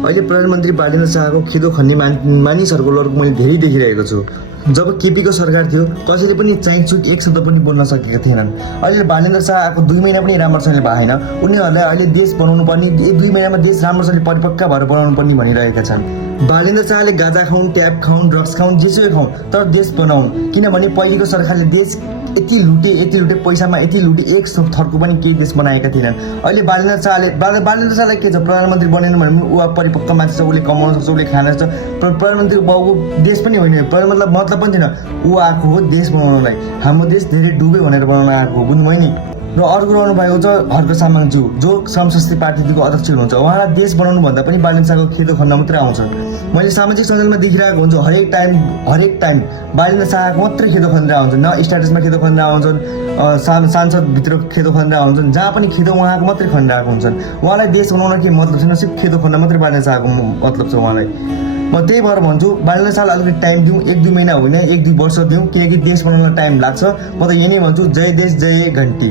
अहिले प्रधानमन्त्री बालेन्द्र शाहको खेदो खन्ने मानिसहरूको लड्को मैले धेरै देखिरहेको छु। जब केपीको सरकार थियो कसैले पनि चाइचुक एक शब्द पनि बोल्न सकेका थिएनन्। अहिले बालेन्द्र शाह आएको 2 महिना पनि राम्रोसँगले भएन। उनीहरूलाई अहिले देश बनाउनु पर्ने, 2 महिनामा देश राम्रोसँगले परिपक्व भएर बनाउनु पर्ने भनिरहेका छन्। बालेन्द्र शाहले गाँजा खाउन्, ट्याब खाउन्, ड्रग्स खाउन्, जेसुकै खाउन्, तर देश बनाउन्। किनभने पहिलेको सरकारले देश यति लुटे पैसामा यति लुटे एक थरको पनि केही देश बनाएका थिएनन्। अहिले बालेन्द्र शाहलाई के छ, प्रधानमन्त्री बनेन भने ऊ परिपक्व मान्छे छ, उसले कमाउन सक्छ, उसले खान सक्छ। प्रधानमन्त्रीको बाबुको देश पनि होइन, मतलब पनि थिएन। ऊ आएको हो देश बनाउनलाई, हाम्रो देश धेरै डुब्यो भनेर बनाउन आएको हो, बुझ्नुभयो नि। र अर्को रहनु भएको छ हर्क सामाङज्यू, जो समष्टि पार्टीको अध्यक्ष हुनुहुन्छ। उहाँलाई देश बनाउनु भन्दा पनि बालेन्द्र शाहको खेदो खन्न मात्रै आउँछ। मैले सामाजिक सञ्जालमा देखिरहेको हुन्छु, हरेक टाइम बालेन्द्र शाहको मात्रै खेदो खनेर आउँछ। न स्ट्याटसमा खेदो खनेर आउँछन्, सांसदभित्र खेदो खनेर आउँछन्, जहाँ पनि खेदो उहाँको मात्रै खनेर आएको हुन्छन्। उहाँलाई देश बनाउन के मतलब छैन, सिर्फ खेदो खन्न मात्रै बालेन्द्र शाहको मतलब छ उहाँलाई। म त्यही भएर भन्छु बालेन्द्र शाहलाई अलिकति टाइम दिउँ, 1-2 महिना होइन 1-2 वर्ष दिउँ, किनकि देश बनाउन टाइम लाग्छ। म त यही नै भन्छु, जय देश जय घन्टी।